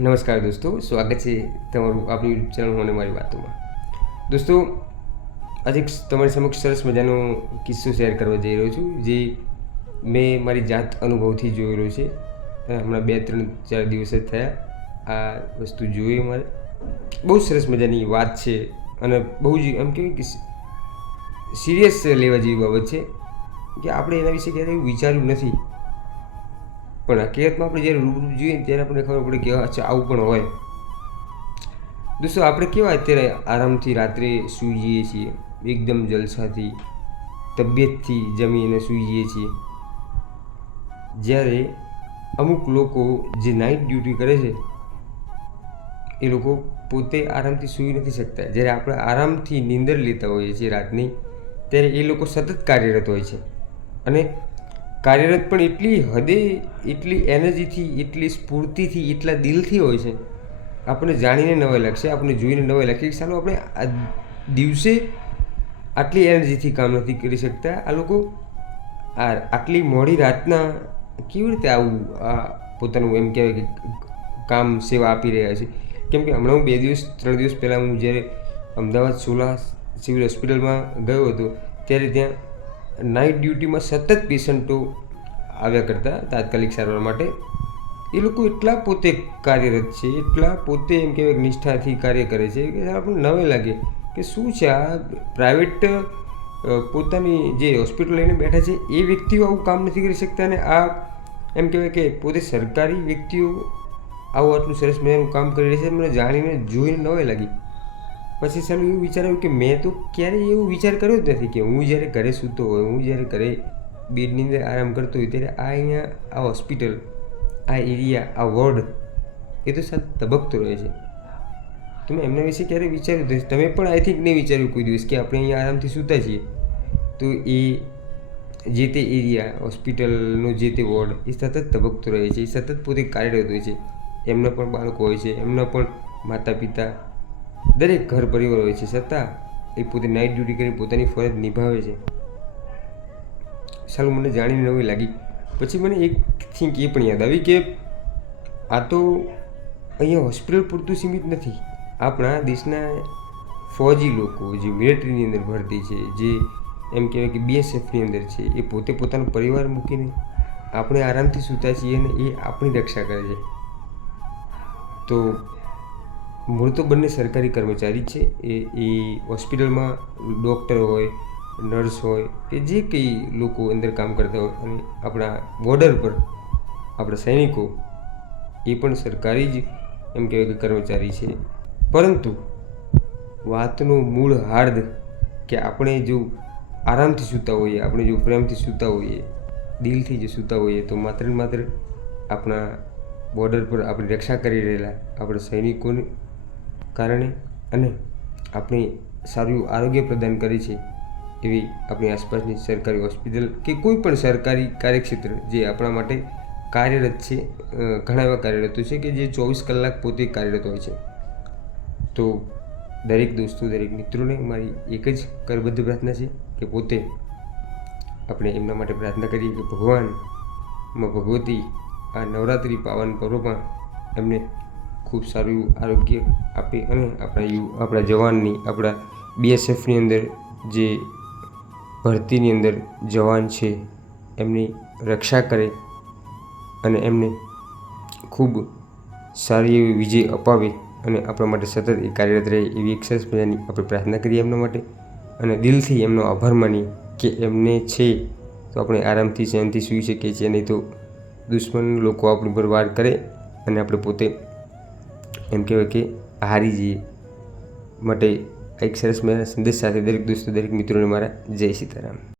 નમસ્કાર દોસ્તો, સ્વાગત છે તમારું આપણી યુટ્યુબ ચેનલ અને મારી વાતોમાં. દોસ્તો, આજે તમારી સમક્ષ સરસ મજાનો કિસ્સો શેર કરવા જઈ રહ્યો છું, જે મેં મારી જાત અનુભવથી જોયેલો છે. હમણાં બે, ત્રણ, ચાર દિવસ જ થયા. આ વસ્તુ જોઈ મારે બહુ સરસ મજાની વાત છે અને બહુ જ એમ કહેવાય કે સિરિયસ લેવા જેવી બાબત છે. કે આપણે એના વિશે ક્યારેય વિચાર્યું નથી. પણ હકીકતમાં આપણે જ્યારે રૂબરૂ જોઈએ ત્યારે આપણને ખબર પડે કે અચ્છા, આવું પણ હોય. દોસ્તો, આપણે કેવા અત્યારે આરામથી રાત્રે સૂઈ જઈએ છીએ, એકદમ જલસાથી, તબિયતથી જમીને સૂઈ જઈએ છીએ. જ્યારે અમુક લોકો જે નાઇટ ડ્યુટી કરે છે, એ લોકો પોતે આરામથી સૂઈ નથી શકતા. જ્યારે આપણે આરામથી નીંદર લેતા હોઈએ છીએ રાતની, ત્યારે એ લોકો સતત કાર્યરત હોય છે. અને કાર્યરત પણ એટલી હદે, એટલી એનર્જીથી, એટલી સ્ફૂર્તિથી, એટલા દિલથી હોય છે. આપણને જાણીને નવાઈ લાગશે, આપણને જોઈને નવાઈ લાગશે કે સાલું આપણે આ દિવસે આટલી એનર્જીથી કામ નથી કરી શકતા. આ લોકો આ આટલી મોડી રાતના કેવી રીતે આવું આ પોતાનું એમ કહેવાય કે કામ સેવા આપી રહ્યા છે? કેમ કે હમણાં હું બે દિવસ, ત્રણ દિવસ પહેલાં હું જ્યારે અમદાવાદ સોલા સિવિલ હોસ્પિટલમાં ગયો હતો, ત્યારે ત્યાં નાઇટ ડ્યુટીમાં સતત પેશન્ટો આવ્યા કરતા તાત્કાલિક સારવાર માટે. એ લોકો એટલા પોતે કાર્યરત છે, એટલા પોતે એમ કહેવાય નિષ્ઠાથી કાર્ય કરે છે કે આપણને નવે લાગે કે શું છે આ પ્રાઇવેટ પોતાની જે હોસ્પિટલ લઈને બેઠા છે એ વ્યક્તિઓ આવું કામ નથી કરી શકતા અને આ એમ કહેવાય કે પોતે સરકારી વ્યક્તિઓ આવું આટલું સરસ મજાનું કામ કરી રહ્યા છે, મને જાણીને જોઈને નવાઈ લાગી. પછી સર એવું વિચાર્યું કે મેં તો ક્યારેય એવું વિચાર કર્યો જ નથી કે હું જ્યારે ઘરે સૂતો હોય, હું જ્યારે ઘરે બેડની અંદર આરામ કરતો હોય ત્યારે આ અહીંયા, આ હોસ્પિટલ, આ એરિયા, આ વોર્ડ એ તો સાત ધબકતો રહે છે. તમે એમના વિશે ક્યારેય વિચાર્યું નથી તમે પણ આઈ થિંક નહીં વિચાર્યું કોઈ દિવસ કે આપણે અહીંયા આરામથી સૂતા છીએ. તો એ જે તે એરિયા, હોસ્પિટલનો જે તે વોર્ડ એ સતત ધબકતો રહે છે. એ સતત પોતે કાર્યરત હોય છે. એમના પણ બાળકો હોય છે, એમના પણ માતા પિતા દરેક ઘર પરિવાર હોય છે, છતાં એ પોતે નાઇટ ડ્યુટી કરી પોતાની ફરજ નિભાવે છે. સારું મને જાણીને નવી લાગી. પછી મને એક થિંક એ પણ યાદ આવી કે આ તો અહીંયા હોસ્પિટલ પૂરતું સીમિત નથી. આપણા દેશના ફૌજી લોકો જે મિલિટરીની અંદર ભરતી છે, જે એમ કહેવાય કે બીએસએફની અંદર છે, એ પોતે પોતાનો પરિવાર મૂકીને આપણે આરામથી સૂતા છીએ અને એ આપણી રક્ષા કરે છે. તો મૂળ તો બંને સરકારી કર્મચારી છે. એ એ હોસ્પિટલમાં ડૉક્ટર હોય, નર્સ હોય કે જે કંઈ લોકો અંદર કામ કરતા હોય અને આપણા બોર્ડર પર આપણા સૈનિકો એ પણ સરકારી જ એમ કહેવાય કે કર્મચારી છે. પરંતુ વાતનું મૂળ હાર્દ કે આપણે જો આરામથી સૂતા હોઈએ, આપણે જો પ્રેમથી સૂતા હોઈએ, દિલથી જો સૂતા હોઈએ તો માત્ર માત્ર આપણા બોર્ડર પર આપણી રક્ષા કરી રહેલા આપણા સૈનિકોને કારણે અને આપણે સારું આરોગ્ય પ્રદાન કરે છે એવી આપણી આસપાસની સરકારી હોસ્પિટલ કે કોઈ પણ સરકારી કાર્યક્ષેત્ર જે આપણા માટે કાર્યરત છે ઘણા એવા કાર્યરતો છે કે જે ચોવીસ કલાક પોતે કાર્યરત હોય છે. તો દરેક દોસ્તો, દરેક મિત્રોને મારી એક જ કરબદ્ધ પ્રાર્થના છે કે પોતે આપણે એમના માટે પ્રાર્થના કરીએ કે ભગવાનમાં ભગવતી આ નવરાત્રિ પાવન પર્વમાં એમને ખૂબ સારું એવું આરોગ્ય આપે અને આપણા યુ, આપણા જવાનની, આપણા બીએસએફની અંદર જે ભરતીની અંદર જવાન છે, એમની રક્ષા કરે અને એમને ખૂબ સારી એવી વિજય અપાવે અને આપણા માટે સતત એ કાર્યરત રહે એવી એક સરસ મજાની આપણે પ્રાર્થના કરીએ એમના માટે. અને દિલથી એમનો આભાર માની કે એમને છે, તો આપણે આરામથી ચેનથી સૂઈ શકીએ છીએ, નહીં તો દુશ્મન લોકો આપણી પર વાર કરે અને આપણે પોતે એમ કહેવાય કે હારી જઈએ. માટે એક સરસ મજાના સંદેશ સાથે દરેક દોસ્તો, દરેક મિત્રોને મારા જય સીતારામ.